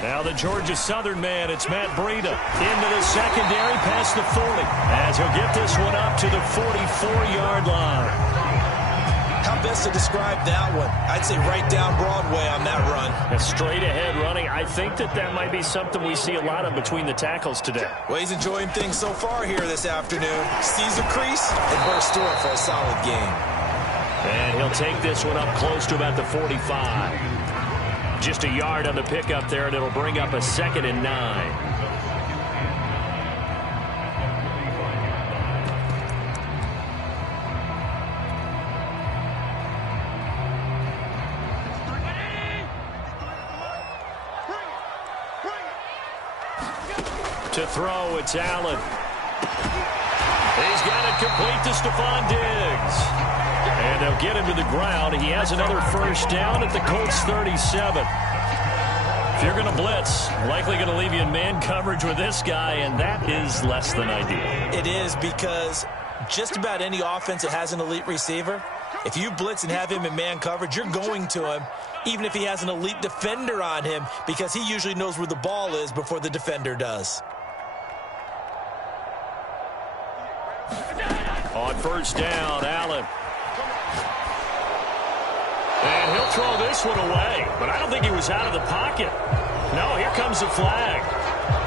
Now the Georgia Southern man, it's Matt Breida. Into the secondary, past the 40. As he'll get this one up to the 44-yard line. How best to describe that one? I'd say right down Broadway on that run. A straight-ahead running. I think that might be something we see a lot of between the tackles today. Well, he's enjoying things so far here this afternoon. Sees a crease and bursts through it for a solid gain. And he'll take this one up close to about the 45. Just a yard on the pickup there, and it'll bring up a 2nd and 9. To throw, it's Allen. He's got it complete to Stephon Diggs. And they'll get him to the ground. He has another first down at the Colts 37. If you're going to blitz, likely going to leave you in man coverage with this guy, and that is less than ideal. It is, because just about any offense that has an elite receiver, if you blitz and have him in man coverage, you're going to him, even if he has an elite defender on him, because he usually knows where the ball is before the defender does. On first down, Allen. And he'll throw this one away, but I don't think he was out of the pocket. No, here comes the flag.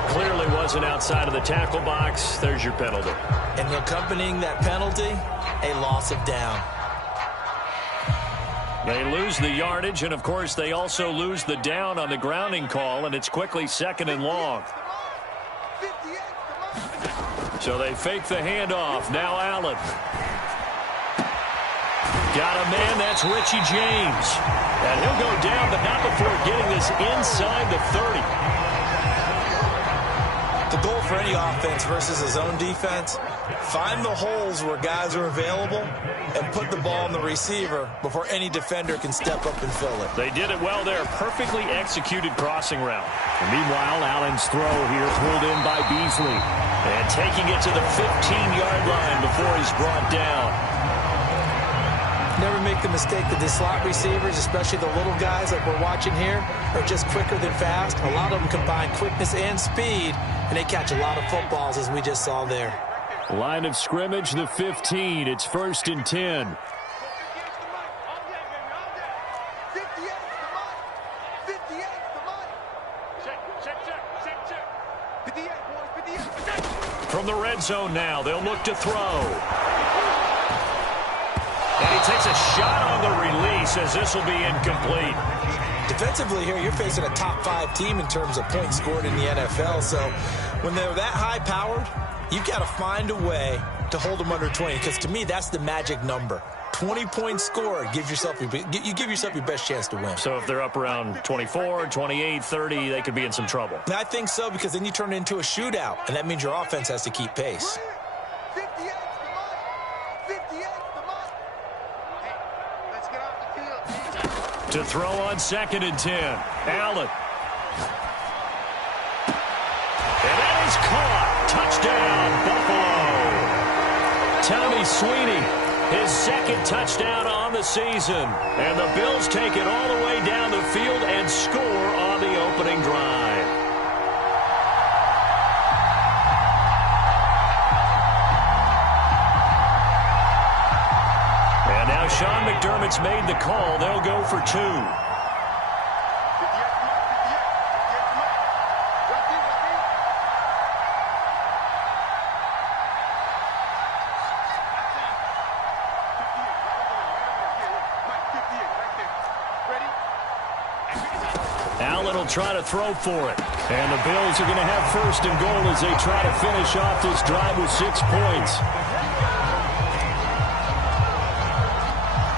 Clearly wasn't outside of the tackle box. There's your penalty. And accompanying that penalty, a loss of down. They lose the yardage, and of course they also lose the down on the grounding call, and it's quickly 2nd and long. So they fake the handoff. Now Allen. Got a man, that's Richie James. And he'll go down, but not before getting this inside the 30. The goal for any offense versus his own defense, find the holes where guys are available and put the ball on the receiver before any defender can step up and fill it. They did it well there. Perfectly executed crossing route. And meanwhile, Allen's throw here pulled in by Beasley. And taking it to the 15-yard line before he's brought down. Never make the mistake that the slot receivers, especially the little guys like we're watching here, are just quicker than fast. A lot of them combine quickness and speed, and they catch a lot of footballs, as we just saw there. Line of scrimmage, the 15. It's 1st and 10. From the red zone now, they'll look to throw. And he takes a shot on the release, as this will be incomplete. Defensively here, you're facing a top 5 team in terms of points scored in the NFL. So when they're that high-powered, you've got to find a way to hold them under 20. Because to me, that's the magic number. 20 points scored, you give yourself your best chance to win. So if they're up around 24, 28, 30, they could be in some trouble. And I think so, because then you turn it into a shootout, and that means your offense has to keep pace. To throw on 2nd and 10. Allen. And that is caught. Touchdown, Buffalo. Tommy Sweeney, his 2nd touchdown on the season. And the Bills take it all the way down the field and score on the opening drive. And now Sean McDermott's made the call. They'll go for 2. Allen will try to throw for it. And the Bills are going to have 1st and goal as they try to finish off this drive with 6 points.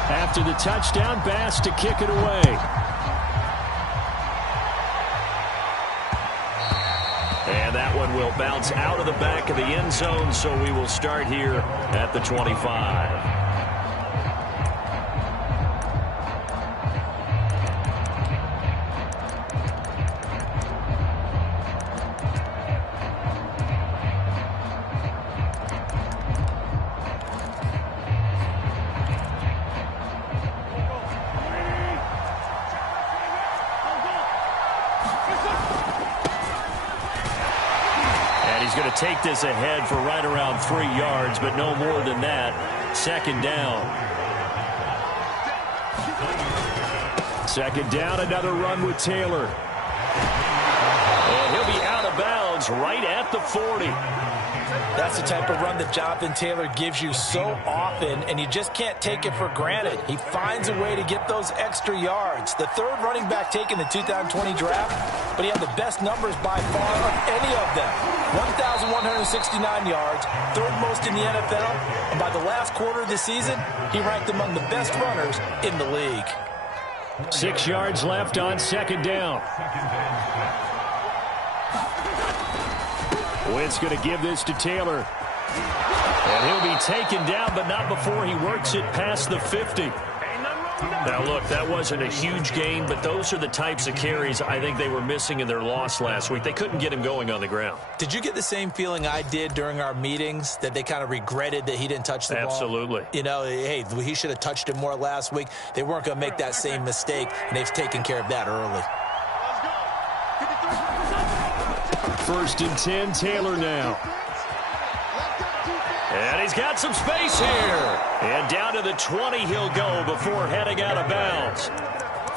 After the touchdown, Bass to kick it away. And that one will bounce out of the back of the end zone, so we will start here at the 25. He's going to take this ahead for right around 3 yards, but no more than that. Second down. Second down, another run with Taylor. And he'll be out of bounds right at the 40. That's the type of run that Jonathan Taylor gives you so often, and you just can't take it for granted. He finds a way to get those extra yards. The third running back taken in the 2020 draft, but he had the best numbers by far of any of them. 1,169 yards, third most in the NFL, and by the last quarter of the season, he ranked among the best runners in the league. 6 yards left on second down. Wentz going to give this to Taylor. And he'll be taken down, but not before he works it past the 50. Now, look, that wasn't a huge gain, but those are the types of carries I think they were missing in their loss last week. They couldn't get him going on the ground. Did you get the same feeling I did during our meetings, that they kind of regretted that he didn't touch the ball? Absolutely. You know, hey, he should have touched it more last week. They weren't going to make that same mistake, and they've taken care of that early. First and 10, Taylor now. And he's got some space here. And down to the 20 he'll go before heading out of bounds.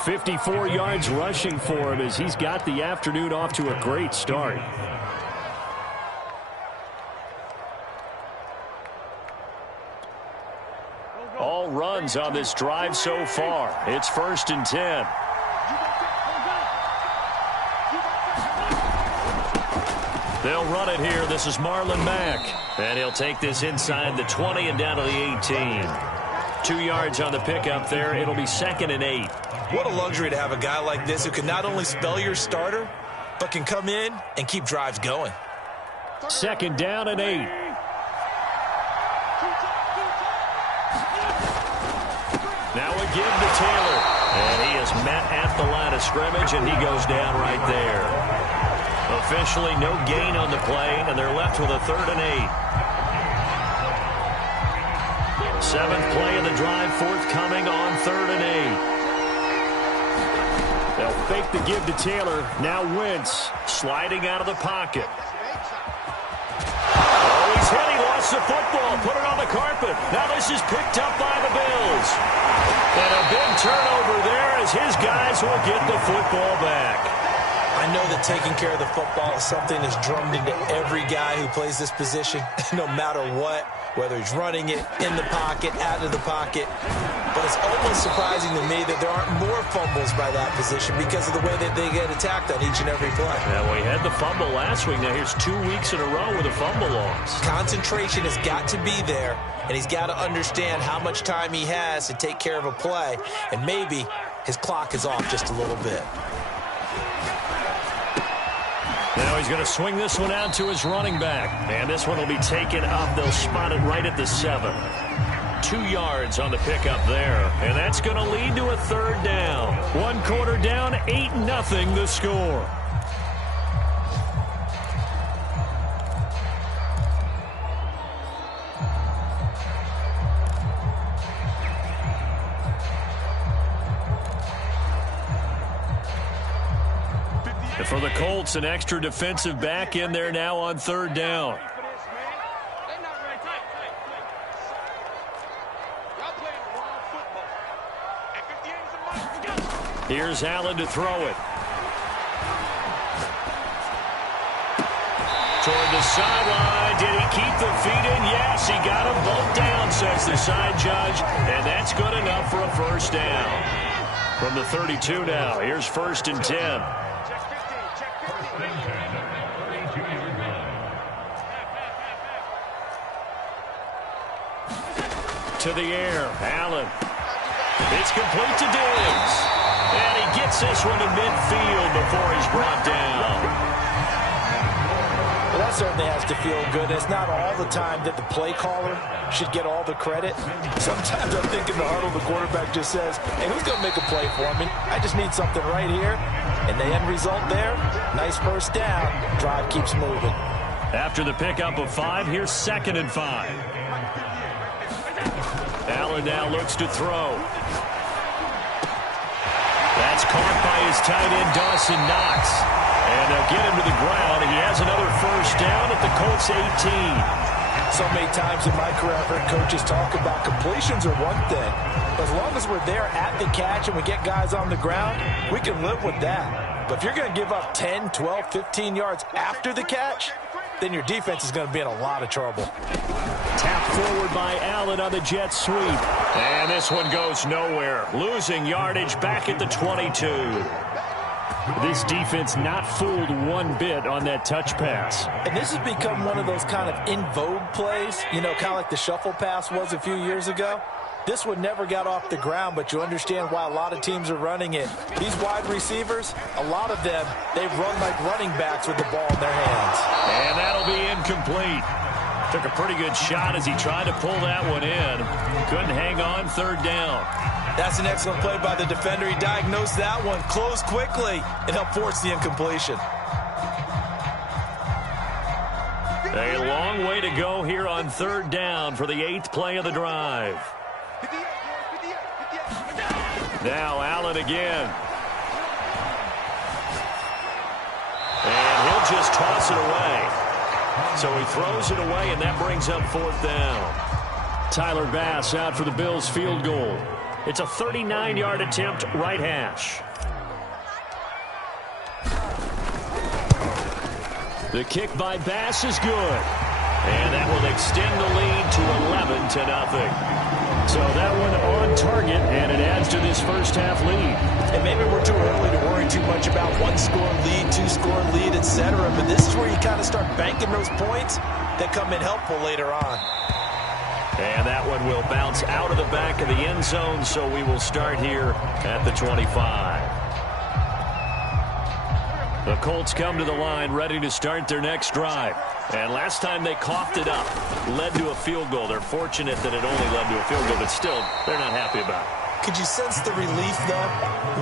54 yards rushing for him as he's got the afternoon off to a great start. All runs on this drive so far. It's first and 10. They'll run it here. This is Marlon Mack. And he'll take this inside the 20 and down to the 18. 2 yards on the pickup there. It'll be second and 8. What a luxury to have a guy like this who can not only spell your starter, but can come in and keep drives going. Second down and 8. Now a give to Taylor. And he is met at the line of scrimmage, and he goes down right there. Officially no gain on the play, and they're left with a third and 8. Seventh play of the drive, forthcoming on third and 8. They'll fake the give to Taylor. Now Wentz sliding out of the pocket. Oh, he's hit. He lost the football. Put it on the carpet. Now this is picked up by the Bills. And a big turnover there as his guys will get the football back. I know that taking care of the football is something that's drummed into every guy who plays this position, no matter what, whether he's running it, in the pocket, out of the pocket. But it's almost surprising to me that there aren't more fumbles by that position because of the way that they get attacked on each and every play. Yeah, well, he had the fumble last week. Now here's 2 weeks in a row with a fumble loss. Concentration has got to be there, and he's got to understand how much time he has to take care of a play, and maybe his clock is off just a little bit. Now he's going to swing this one out to his running back. And this one will be taken up. They'll spot it right at the 7. 2 yards on the pickup there. And that's going to lead to a third down. 1 quarter down, 8-0 the score. For the Colts, an extra defensive back in there now on third down. Here's Allen to throw it. Toward the sideline. Did he keep the feet in? Yes, he got them both down, says the side judge. And that's good enough for a first down. From the 32 now, here's first and 10. To the air, Allen. It's complete to Diggs. And he gets this one to midfield before he's brought down. Well, that certainly has to feel good. It's not all the time that the play caller should get all the credit. Sometimes I'm thinking the huddle, the quarterback just says, hey, who's going to make a play for me? I just need something right here. And the end result there, nice first down. Drive keeps moving. After the pickup of 5, here's second and 5. Allen now looks to throw. That's caught by his tight end, Dawson Knox. And they'll get him to the ground. He has another first down at the Colts 18. So many times in my career, I've heard coaches talk about completions are one thing. But as long as we're there at the catch and we get guys on the ground, we can live with that. But if you're going to give up 10, 12, 15 yards after the catch, then your defense is going to be in a lot of trouble. Tapped forward by Allen on the jet sweep. And this one goes nowhere. Losing yardage back at the 22. This defense not fooled one bit on that touch pass. And this has become one of those kind of in vogue plays, you know, kind of like the shuffle pass was a few years ago. This one never got off the ground, but you understand why a lot of teams are running it. These wide receivers, a lot of them, they run like running backs with the ball in their hands. And that'll be incomplete. Took a pretty good shot as he tried to pull that one in. Couldn't hang on, third down. That's an excellent play by the defender. He diagnosed that one, closed quickly, and helped force the incompletion. A long way to go here on third down for the 8th play of the drive. Now Allen again. And he'll just toss it away. So he throws it away, and that brings up fourth down. Tyler Bass out for the Bills field goal. It's a 39-yard attempt, right hash. The kick by Bass is good. And that will extend the lead to 11-0. So that one on target, and it adds to this first half lead. And maybe we're too early to worry too much about one-score lead, two-score lead, etc. But this is where you kind of start banking those points that come in helpful later on. And that one will bounce out of the back of the end zone, so we will start here at the 25. The Colts come to the line ready to start their next drive. And last time they coughed it up, led to a field goal. They're fortunate that it only led to a field goal, but still, they're not happy about it. Could you sense the relief, though,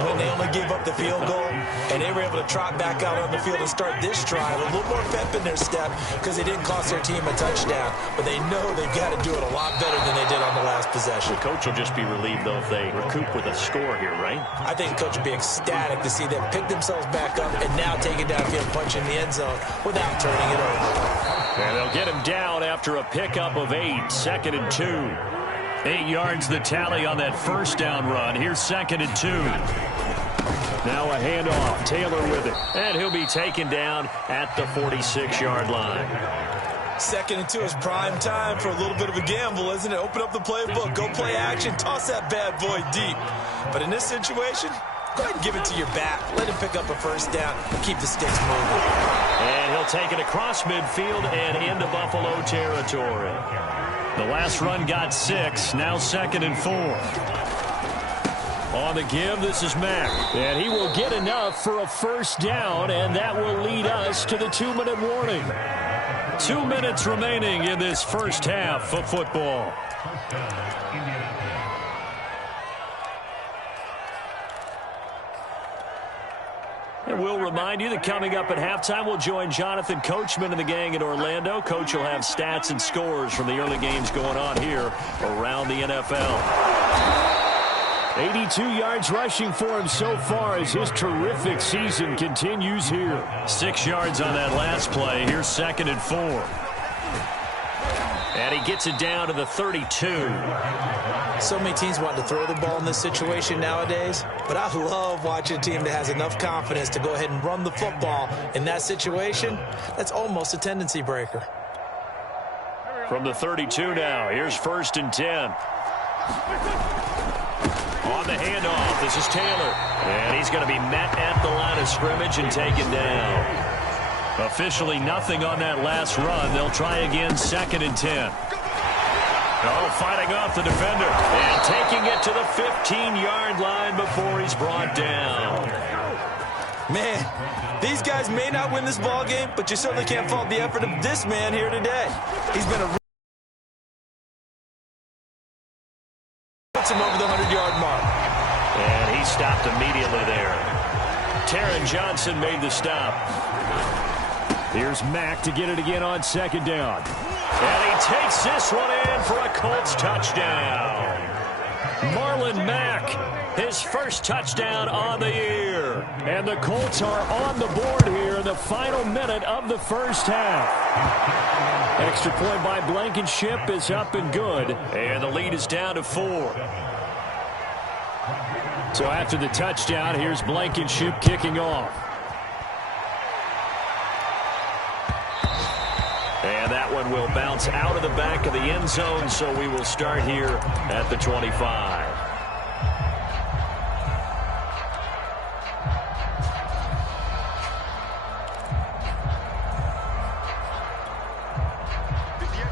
when they only gave up the field goal and they were able to trot back out on the field and start this drive? A little more pep in their step because they didn't cost their team a touchdown. But they know they've got to do it a lot better than they did on the last possession. The coach will just be relieved, though, if they recoup with a score here, right? I think the coach will be ecstatic to see them pick themselves back up and now take it downfield, punch in the end zone without turning it over. And they'll get him down after a pickup of 8, 2nd and 2. 8 yards the tally on that first down run. Here's 2nd and 2. Now a handoff. Taylor with it. And he'll be taken down at the 46-yard line. 2nd and 2 is prime time for a little bit of a gamble, isn't it? Open up the playbook. Go play action. Toss that bad boy deep. But in this situation, go ahead and give it to your back. Let him pick up a first down and keep the sticks moving. And he'll take it across midfield and into Buffalo territory. The last run got 6, now 2nd and 4. On the give, this is Mack. And he will get enough for a first down, and that will lead us to the 2-minute warning. 2 minutes remaining in this first half of football. And we'll remind you that coming up at halftime, we'll join Jonathan Coachman and the gang in Orlando. Coach will have stats and scores from the early games going on here around the NFL. 82 yards rushing for him so far as his terrific season continues here. 6 yards on that last play. Here's 2nd and 4. And he gets it down to the 32. So many teams want to throw the ball in this situation nowadays, but I love watching a team that has enough confidence to go ahead and run the football in that situation. That's almost a tendency breaker. From the 32 now, here's 1st and 10. On the handoff, this is Taylor. And he's going to be met at the line of scrimmage and taken down. Officially nothing on that last run. They'll try again, 2nd and 10. Oh, fighting off the defender. And taking it to the 15-yard line before he's brought down. Man, these guys may not win this ball game, but you certainly can't fault the effort of this man here today. He's been a puts him over the 100-yard mark. And he stopped immediately there. Taron Johnson made the stop. Here's Mack to get it again on 2nd down. And he takes this one in for a Colts touchdown. Marlon Mack his first touchdown on the year. And the Colts are on the board here in the final minute of the first half. Extra point by Blankenship is up and good. And the lead is down to 4. So after the touchdown, here's Blankenship kicking off. And that one will bounce out of the back of the end zone, so we will start here at the 25.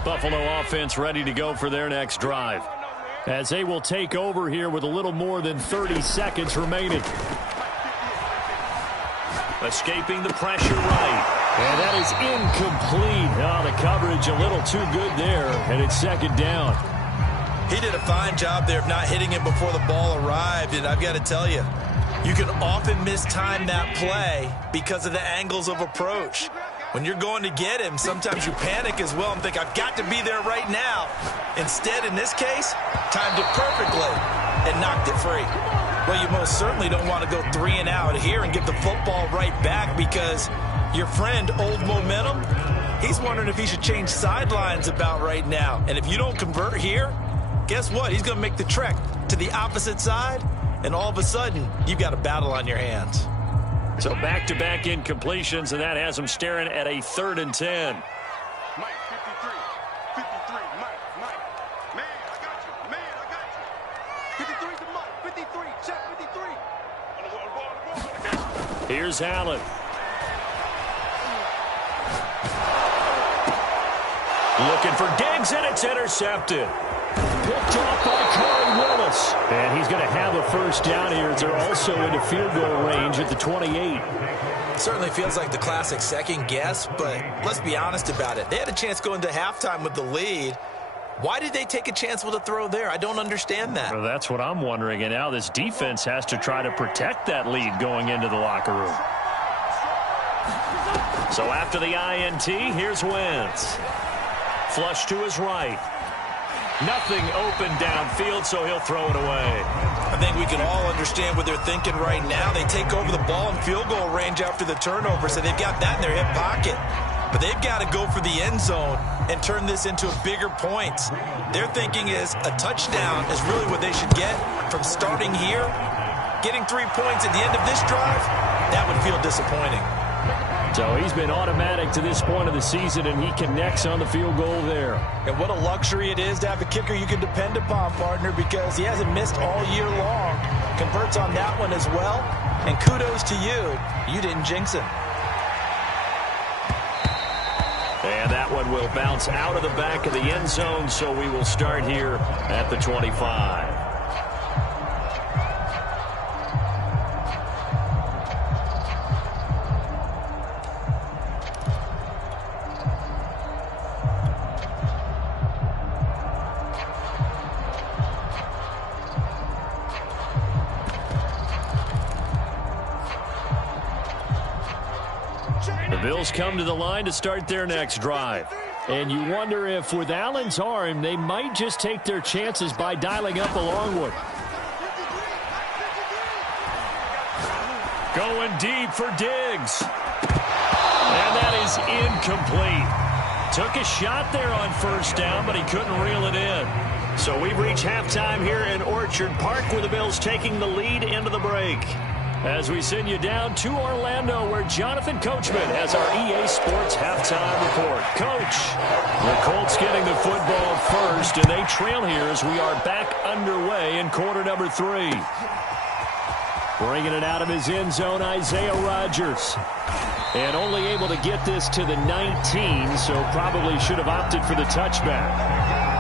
Buffalo offense ready to go for their next drive, as they will take over here with a little more than 30 seconds remaining. Escaping the pressure right. And that is incomplete. Oh, the coverage a little too good there, and it's second down. He did a fine job there of not hitting him before the ball arrived, and I've got to tell you, you can often mistime that play because of the angles of approach. When you're going to get him, sometimes you panic as well and think, I've got to be there right now. Instead, in this case, timed it perfectly and knocked it free. Well, you most certainly don't want to go 3 and out here and give the football right back, because your friend, Old Momentum, he's wondering if he should change sidelines about right now. And if you don't convert here, guess what? He's going to make the trek to the opposite side, and all of a sudden, you've got a battle on your hands. So back-to-back incompletions, and that has him staring at a 3rd and 10. Mike, 53, Mike. Man, I got you. 53 to Mike, 53, check 53. Here's Allen. Looking for Diggs, and it's intercepted. Picked off by Corey Willis. And he's going to have a first down here, as they're also into field goal range at the 28. Certainly feels like the classic second guess, but let's be honest about it. They had a chance going to halftime with the lead. Why did they take a chance with a throw there? I don't understand that. Well, that's what I'm wondering. And now this defense has to try to protect that lead going into the locker room. So after the INT, here's Wentz. Flush to his right. Nothing open downfield, so he'll throw it away. I think we can all understand what they're thinking right now. They take over the ball in field goal range after the turnover, so they've got that in their hip pocket. But they've got to go for the end zone and turn this into a bigger points. Their thinking is a touchdown is really what they should get from starting here. Getting 3 points at the end of this drive, that would feel disappointing. So he's been automatic to this point of the season, and he connects on the field goal there. And what a luxury it is to have a kicker you can depend upon, partner, because he hasn't missed all year long. Converts on that one as well. And kudos to you. You didn't jinx him. And that one will bounce out of the back of the end zone, so we will start here at the 25. Bills come to the line to start their next drive. And you wonder if with Allen's arm, they might just take their chances by dialing up a long one. Going deep for Diggs. And that is incomplete. Took a shot there on first down, but he couldn't reel it in. So we've reached halftime here in Orchard Park, with the Bills taking the lead into the break. As we send you down to Orlando, where Jonathan Coachman has our EA Sports halftime report. Coach, the Colts getting the football first, and they trail here as we are back underway in quarter number 3. Bringing it out of his end zone, Isaiah Rodgers. And only able to get this to the 19, so probably should have opted for the touchback.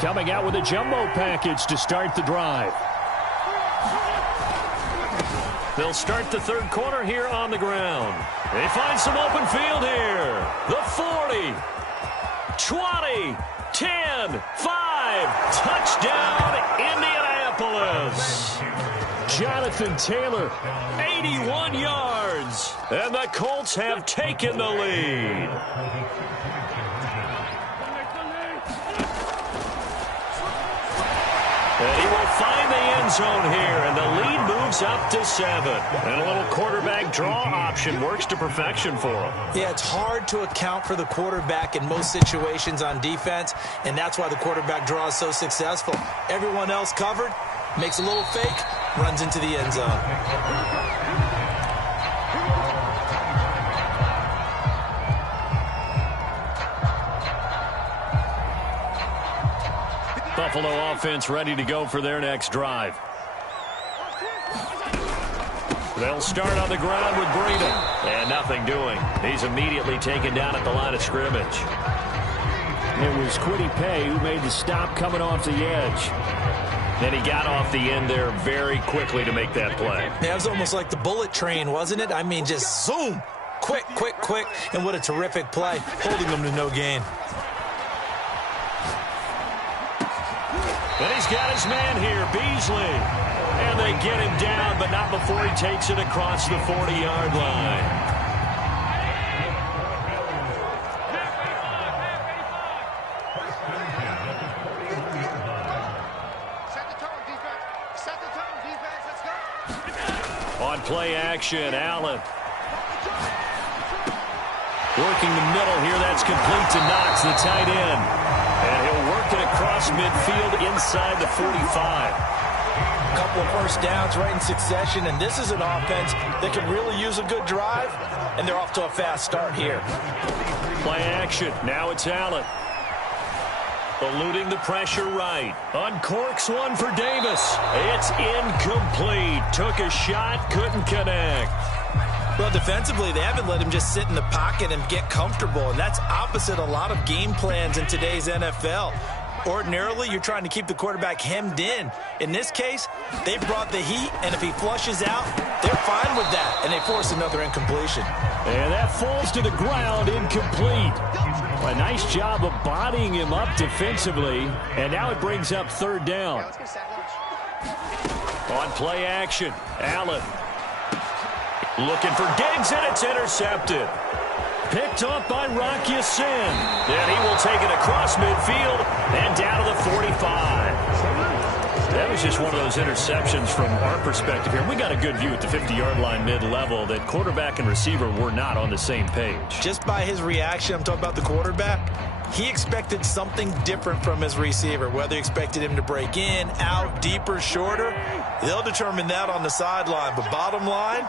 Coming out with a jumbo package to start the drive. They'll start the third quarter here on the ground. They find some open field here. The 40, 20, 10, 5. Touchdown, Indianapolis. Jonathan Taylor, 81 yards. And the Colts have taken the lead. find the end zone here, and the lead moves up to 7. And a little quarterback draw option works to perfection for him. Yeah, it's hard to account for the quarterback in most situations on defense, and that's why the quarterback draw is so successful. Everyone else covered, makes a little fake, runs into the end zone. Buffalo offense ready to go for their next drive. They'll start on the ground with Breeden. And nothing doing. He's immediately taken down at the line of scrimmage. It was Kwity Paye who made the stop coming off the edge. Then he got off the end there very quickly to make that play. Yeah, it was almost like the bullet train, wasn't it? I mean, just zoom. Quick, quick, quick. And what a terrific play, holding them to no gain. And he's got his man here, Beasley. And they get him down, but not before he takes it across the 40-yard line. Set the tone, defense. Set the tone, defense. Let's go. On play action, Allen. Working the middle here, that's complete to Knox, the tight end. And he'll work it across midfield inside the 45. A couple of first downs right in succession, and this is an offense that can really use a good drive, and they're off to a fast start here. Play action. Now it's Allen. Eluding the pressure right. Uncorks one for Davis. It's incomplete. Took a shot, couldn't connect. Well, defensively, they haven't let him just sit in the pocket and get comfortable, and that's opposite a lot of game plans in today's NFL. Ordinarily, you're trying to keep the quarterback hemmed in. In this case, they brought the heat, and if he flushes out, they're fine with that, and they force another incompletion. And that falls to the ground, incomplete. A nice job of bodying him up defensively, and now it brings up third down. On play action, Allen. Looking for Diggs, and it's intercepted. Picked off by Rock Ya-Sin. And he will take it across midfield and down to the 45. That was just one of those interceptions from our perspective here. We got a good view at the 50-yard line mid-level that quarterback and receiver were not on the same page. Just by his reaction, I'm talking about the quarterback, he expected something different from his receiver. Whether he expected him to break in, out, deeper, shorter, they'll determine that on the sideline. But bottom line,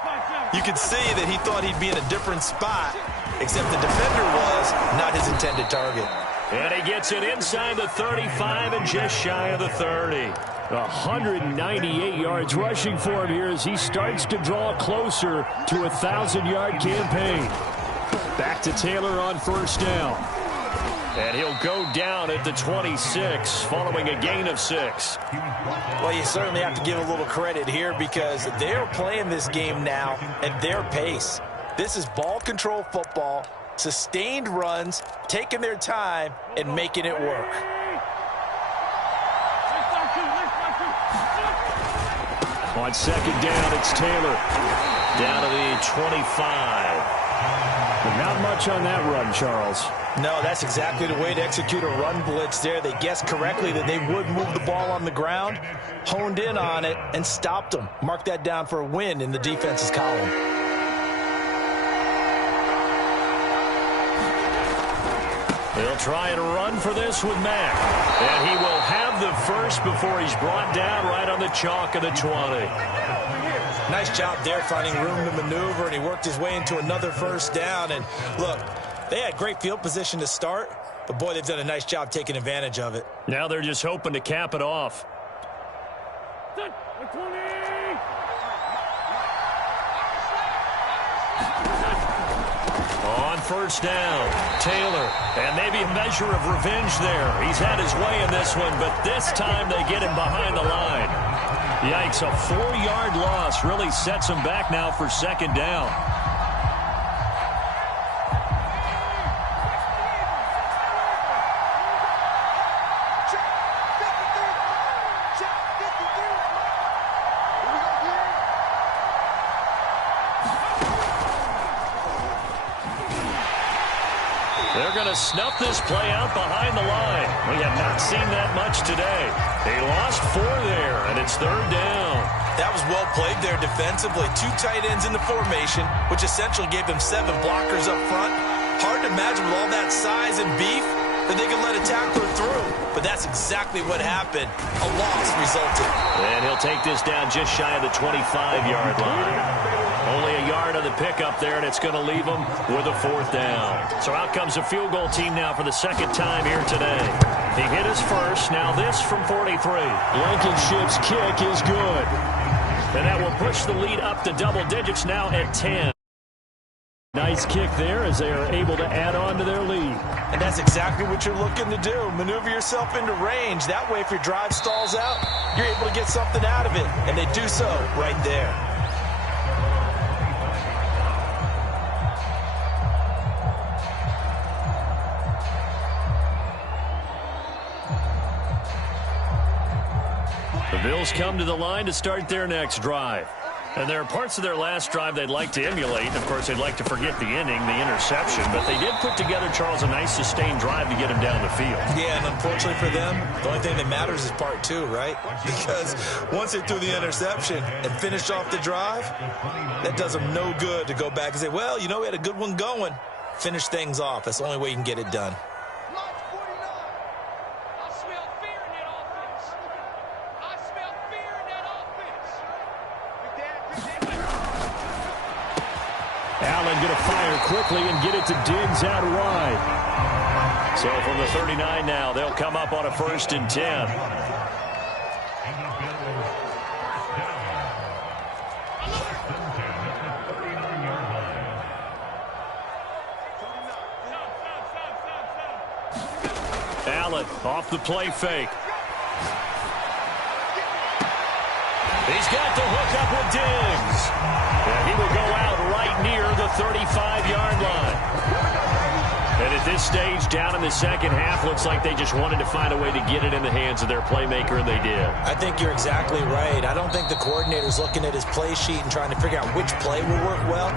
you could see that he thought he'd be in a different spot, except the defender was not his intended target. And he gets it inside the 35 and just shy of the 30. 198 yards rushing for him here as he starts to draw closer to a 1,000-yard campaign. Back to Taylor on first down. And he'll go down at the 26 following a gain of 6. Well, you certainly have to give a little credit here because they're playing this game now at their pace. This is ball control football, sustained runs, taking their time, and making it work. On second down, it's Taylor. Down to the 25. But not much on that run, Charles. No, that's exactly the way to execute a run blitz there. They guessed correctly that they would move the ball on the ground, honed in on it, and stopped them. Mark that down for a win in the defense's column. They'll try and run for this with Mack. And he will have the first before he's brought down right on the chalk of the 20. Nice job there finding room to maneuver, and he worked his way into another first down. And look, they had great field position to start, but boy, they've done a nice job taking advantage of it. Now they're just hoping to cap it off. On first down, Taylor, and maybe a measure of revenge there. He's had his way in this one, but this time they get him behind the line. Yikes, a 4-yard loss really sets him back now for second down. They're going to snuff this play out behind the line. We have not seen that much today. They lost 4 there, and it's third down. That was well played there defensively. 2 tight ends in the formation, which essentially gave them 7 blockers up front. Hard to imagine with all that size and beef that they could let a tackler through. But that's exactly what happened. A loss resulted. And he'll take this down just shy of the 25-yard line. Only a yard on the pickup there, and it's going to leave them with a 4th down. So out comes a field goal team now for the 2nd time here today. He hit his first. Now this from 43. Blankenship's kick is good. And that will push the lead up to double digits now at 10. Nice kick there as they are able to add on to their lead. And that's exactly what you're looking to do. Maneuver yourself into range. That way, if your drive stalls out, you're able to get something out of it. And they do so right there. The Bills come to the line to start their next drive. And there are parts of their last drive they'd like to emulate. Of course, they'd like to forget the inning, the interception. But they did put together, Charles, a nice sustained drive to get him down the field. Yeah, and unfortunately for them, the only thing that matters is part 2, right? Because once they threw the interception and finished off the drive, that does them no good to go back and say, well, you know, we had a good one going. Finish things off. That's the only way you can get it done. Allen going to fire quickly and get it to Diggs out wide. So from the 39 now, they'll come up on a 1st and 10. Allen off the play fake. He's got the hook up with Diggs. And he will go out right near the 35-yard line. And at this stage, down in the second half, looks like they just wanted to find a way to get it in the hands of their playmaker, and they did. I think you're exactly right. I don't think the coordinator's looking at his play sheet and trying to figure out which play will work well.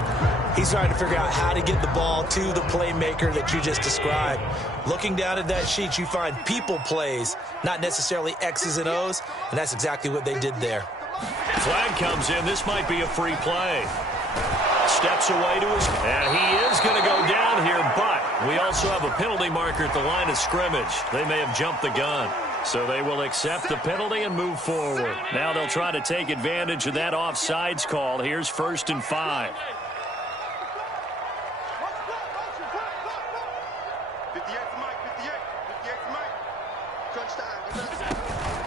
He's trying to figure out how to get the ball to the playmaker that you just described. Looking down at that sheet, you find people plays, not necessarily X's and O's, and that's exactly what they did there. Flag comes in. This might be a free play. Steps away to his... And he is going to go down here, but we also have a penalty marker at the line of scrimmage. They may have jumped the gun. So they will accept the penalty and move forward. Now they'll try to take advantage of that offsides call. Here's 1st and 5. 58 for Mike, 58 for Mike. Touchdown.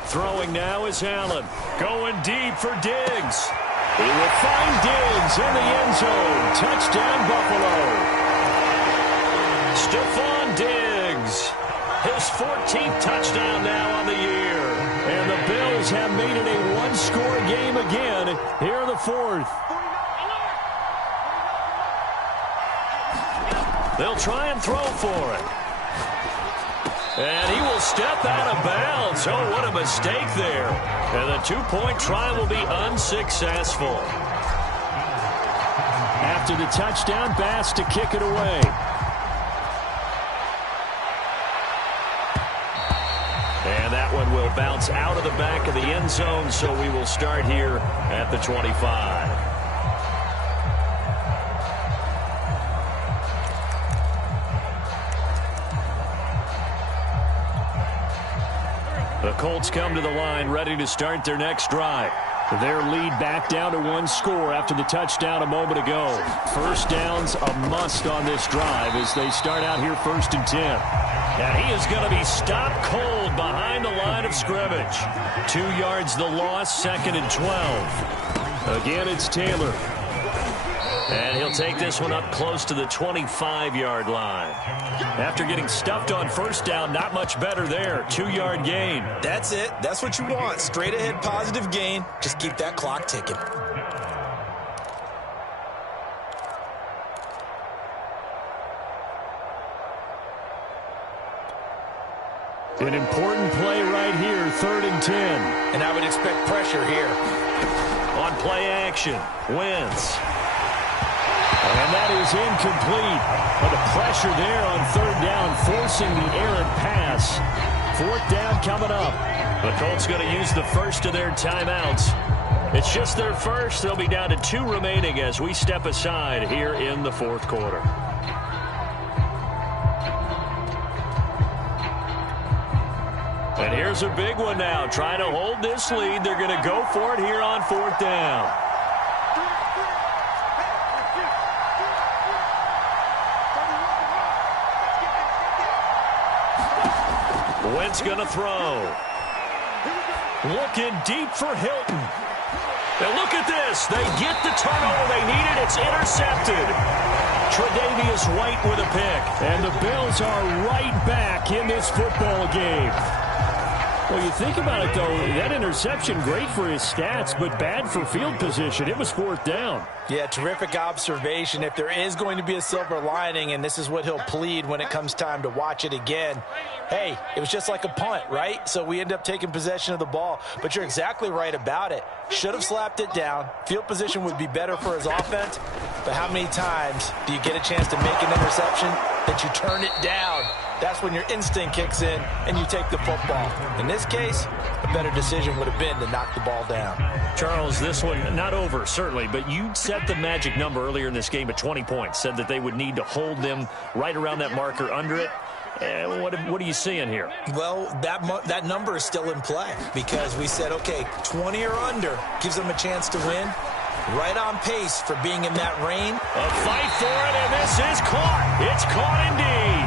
Throwing now is Allen. Going deep for Diggs. He will find Diggs in the end zone. Touchdown, Buffalo. Stephon Diggs. His 14th touchdown now on the year. And the Bills have made it a one-score game again here in the 4th. They'll try and throw for it. And he will step out of bounds. Oh, what a mistake there. And the 2-point try will be unsuccessful. After the touchdown, Bass to kick it away. And that one will bounce out of the back of the end zone, so we will start here at the 25. The Colts come to the line ready to start their next drive. Their lead back down to 1 score after the touchdown a moment ago. First down's a must on this drive as they start out here 1st and 10. And he is going to be stopped cold behind the line of scrimmage. 2 yards the loss, 2nd and 12. Again, it's Taylor. And he'll take this one up close to the 25-yard line. After getting stuffed on 1st down, not much better there. 2-yard gain. That's it. That's what you want. Straight ahead positive gain. Just keep that clock ticking. An important play right here, 3rd and 10. And I would expect pressure here. On play action, Wentz. And that is incomplete. But the pressure there on 3rd down, forcing the errant pass. 4th down coming up. The Colts going to use the first of their timeouts. It's just their first. They'll be down to 2 remaining as we step aside here in the fourth quarter. And here's a big one now. Trying to hold this lead. They're going to go for it here on 4th down. Wentz going to throw. Looking deep for Hilton. Now look at this. They get the turnover they needed. It's intercepted. Tre'Davious White with a pick. And the Bills are right back in this football game. Well, you think about it, though, that interception, great for his stats, but bad for field position. It was 4th down. Yeah, terrific observation. If there is going to be a silver lining, and this is what he'll plead when it comes time to watch it again, hey, it was just like a punt, right? So we end up taking possession of the ball. But you're exactly right about it. Should have slapped it down. Field position would be better for his offense. But how many times do you get a chance to make an interception that you turn it down? That's when your instinct kicks in and you take the football. In this case, a better decision would have been to knock the ball down. Charles, this one not over, certainly, but you set the magic number earlier in this game at 20 points. Said that they would need to hold them right around that marker under it. What are you seeing here? Well, that number is still in play because we said, okay, 20 or under gives them a chance to win. Right on pace for being in that range. A fight for it, and this is caught. It's caught indeed.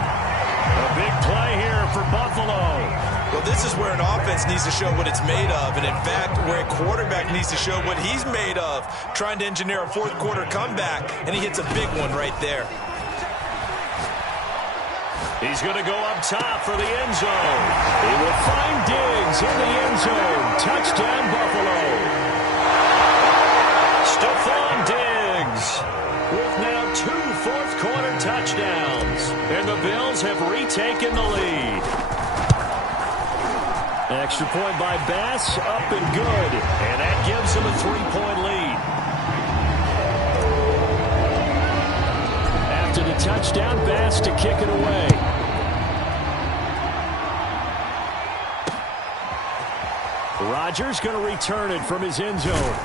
A big play here for Buffalo. Well, this is where an offense needs to show what it's made of, and in fact, where a quarterback needs to show what he's made of, trying to engineer a fourth quarter comeback, and he hits a big one right there. He's going to go up top for the end zone. He will find Diggs in the end zone. Touchdown, Buffalo. Stephon Diggs with now 2 fourth-quarter touchdowns. And the Bills have retaken the lead. Extra point by Bass, up and good. And that gives them a 3-point lead. After the touchdown, Bass to kick it away. Rodgers going to return it from his end zone.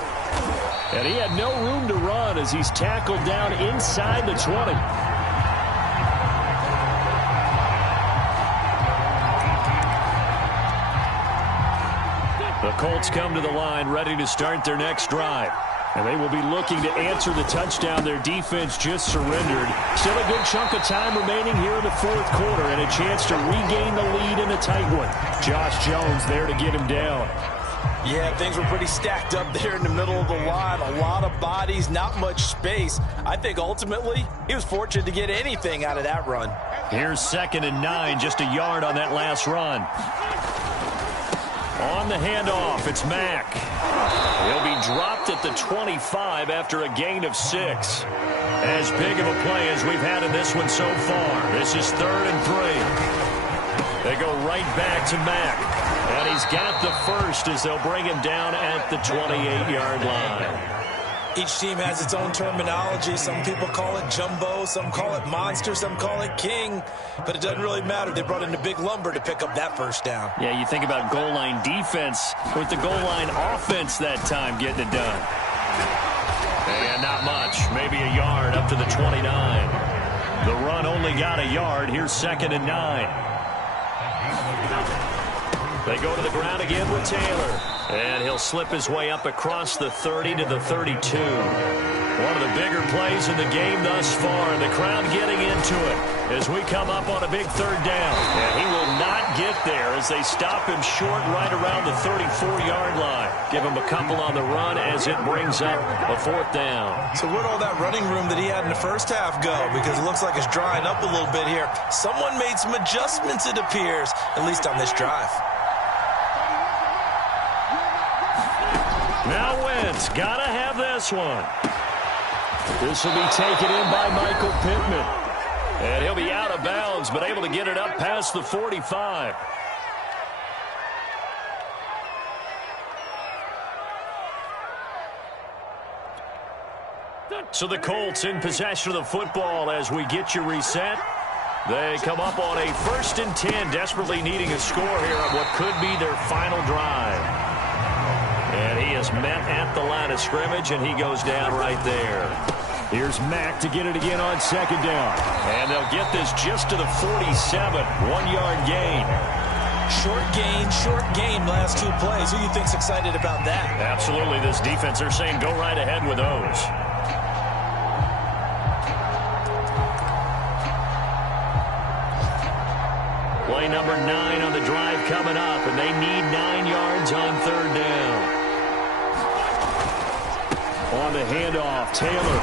And he had no room to run as he's tackled down inside the 20. The Colts come to the line ready to start their next drive. And they will be looking to answer the touchdown their defense just surrendered. Still a good chunk of time remaining here in the fourth quarter and a chance to regain the lead in a tight one. Josh Jones there to get him down. Yeah, things were pretty stacked up there in the middle of the line. A lot of bodies, not much space. I think ultimately he was fortunate to get anything out of that run. Here's 2nd and 9, just a yard on that last run. On the handoff, it's Mack. He'll be dropped at the 25 after a gain of 6. As big of a play as we've had in this one so far. This is 3rd and 3. They go right back to Mack. And he's got the first as they'll bring him down at the 28-yard line. Each team has its own terminology. Some people call it jumbo, some call it monster, some call it king. But it doesn't really matter. They brought in the big lumber to pick up that first down. Yeah, you think about goal line defense with the goal line offense that time getting it done. And not much. Maybe a yard up to the 29. The run only got a yard. Here's 2nd and 9. They go to the ground again with Taylor. And he'll slip his way up across the 30 to the 32. One of the bigger plays in the game thus far. And the crowd getting into it as we come up on a big 3rd down. And he will not get there as they stop him short right around the 34-yard line. Give him a couple on the run as it brings up a 4th down. So where'd all that running room that he had in the first half go? Because it looks like it's drying up a little bit here. Someone made some adjustments, it appears, at least on this drive. Now Wentz, gotta have this one. This will be taken in by Michael Pittman. And he'll be out of bounds, but able to get it up past the 45. So the Colts in possession of the football as we get you reset. They come up on a 1st and 10, desperately needing a score here on what could be their final drive. And he is met at the line of scrimmage, and he goes down right there. Here's Mack to get it again on 2nd down. And they'll get this just to the 47, 1-yard gain. Short gain last 2 plays. Who do you think's excited about that? Absolutely, this defense, they're saying go right ahead with those. Play number 9 on the drive coming up, and they need 9 yards on 3rd down. On the handoff, Taylor.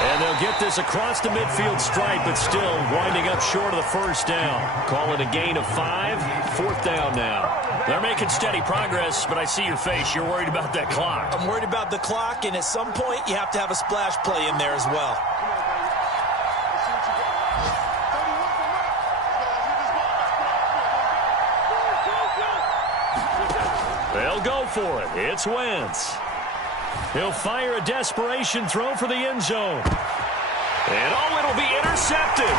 And they'll get this across the midfield stripe, but still winding up short of the 1st down. Call it a gain of 5, 4th down now. They're making steady progress, but I see your face. You're worried about that clock. I'm worried about the clock, and at some point, you have to have a splash play in there as well. They'll go for it. It's Wentz. He'll fire a desperation throw for the end zone. And it'll be intercepted.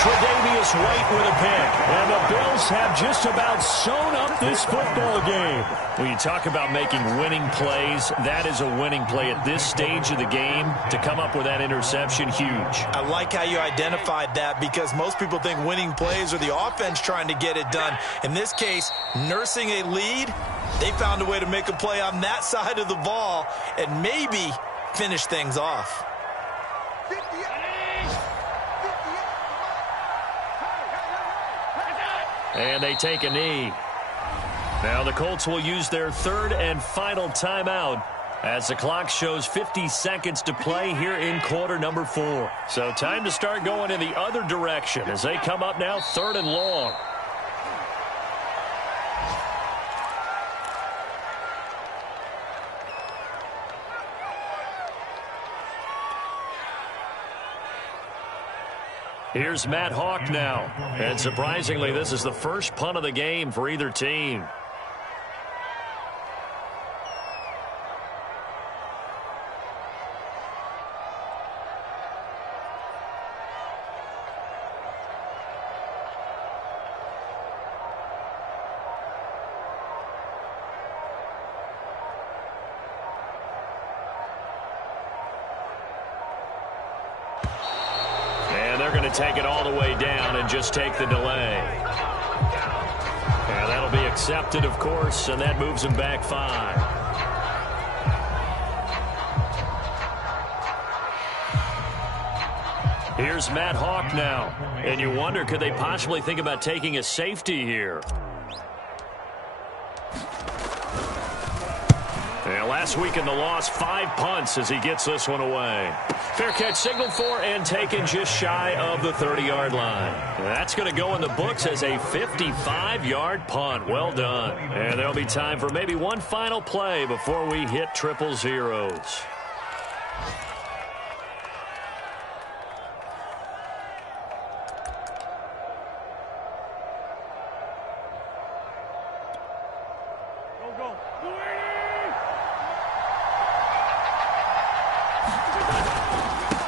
Tre'Davious White with a pick. And the Bills have just about sewn up this football game. When you talk about making winning plays, that is a winning play at this stage of the game. To come up with that interception, huge. I like how you identified that, because most people think winning plays are the offense trying to get it done. In this case, nursing a lead, they found a way to make a play on that side of the ball and maybe finish things off. And they take a knee. Now the Colts will use their 3rd and final timeout as the clock shows 50 seconds to play here in quarter number 4. So time to start going in the other direction as they come up now 3rd and long. Here's Matt Hawk now. And surprisingly, this is the first punt of the game for either team. They're going to take it all the way down and just take the delay. And that'll be accepted, of course, and that moves them back 5. Here's Matt Hawk now. And you wonder, could they possibly think about taking a safety here? And last week in the loss, 5 punts as he gets this one away. Fair catch signaled for and taken just shy of the 30-yard line. That's going to go in the books as a 55-yard punt. Well done. And there'll be time for maybe one final play before we hit triple zeros.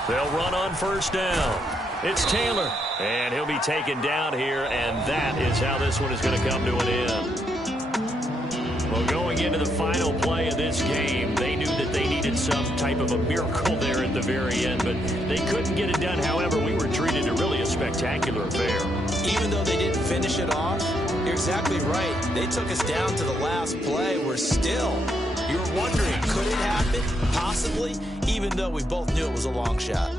They'll run on 1st down. It's Taylor, and he'll be taken down here, and that is how this one is going to come to an end. Well, going into the final play of this game, they knew that they needed some type of a miracle there at the very end, but they couldn't get it done. However, we were treated to really a spectacular affair. Even though they didn't finish it off, you're exactly right. They took us down to the last play. We're still... You're wondering, could it happen? Possibly, even though we both knew it was a long shot.